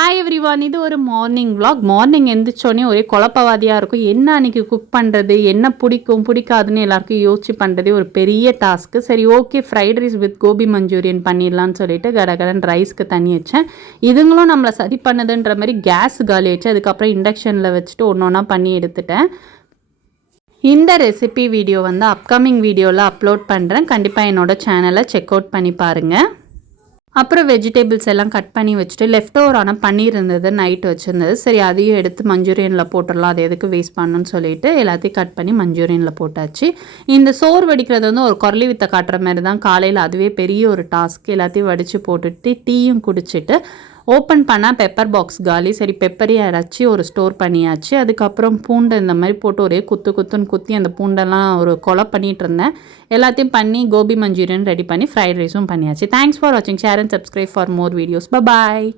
Hi everyone, இது ஒரு morning vlog. Morning எந்திரிச்சோடனே ஒரே குழப்பவாதியாக இருக்கும். என்ன அன்றைக்கி குக் பண்ணுறது, என்ன பிடிக்கும் பிடிக்காதுன்னு எல்லாருக்கும் யோசிச்சு பண்ணுறதே ஒரு பெரிய டாஸ்க்கு. சரி, okay, fried rice with gobi Manchurian பண்ணிடலான்னு சொல்லிட்டு கடகடன் ரைஸ்க்கு தண்ணி வச்சேன். இதுங்களும் நம்மளை சரி பண்ணுதுன்ற மாதிரி கேஸ் காலி வச்சு அதுக்கப்புறம் இண்டக்ஷனில் வச்சுட்டு ஒன்று ஒன்றா பண்ணி எடுத்துட்டேன். இந்த ரெசிபி வீடியோ அப்கமிங் வீடியோவில் அப்லோட் பண்ணுறேன். கண்டிப்பாக என்னோடய சேனலை செக் அவுட் பண்ணி பாருங்கள். அப்புறம் வெஜிடபிள்ஸ் எல்லாம் கட் பண்ணி வச்சுட்டு லெஃப்ட் ஓவரான பன்னீர் இருந்தது, நைட் வச்சுருந்தது. சரி, அதையும் எடுத்து மஞ்சூரியனில் போட்டுடலாம், அது எதுக்கு வேஸ்ட் பண்ணணும்னு சொல்லிட்டு எல்லாத்தையும் கட் பண்ணி மஞ்சூரியனில் போட்டாச்சு. இந்த சோறு வடிக்கிறது ஒரு குரலி வித்தை காட்டுற மாதிரி தான். காலையில் அதுவே பெரிய ஒரு டாஸ்க். எல்லாத்தையும் வடித்து போட்டுட்டு டீயும் குடிச்சிட்டு ஓப்பன் பண்ணால் பெப்பர் பாக்ஸ் காலி. சரி, பெப்பரையும் அரைச்சி ஒரு ஸ்டோர் பண்ணியாச்சு. அதுக்கப்புறம் பூண்டை இந்த மாதிரி போட்டு ஒரே குத்துன்னு குத்தி அந்த பூண்டெல்லாம் ஒரு கொலை பண்ணிகிட்டு இருந்தேன். எல்லாத்தையும் பண்ணி கோபி மஞ்சூரியன் ரெடி பண்ணி ஃப்ரைட் ரைஸும் பண்ணியாச்சு. தேங்க்ஸ் ஃபார் வாட்சிங். Share and subscribe for more videos. Bye.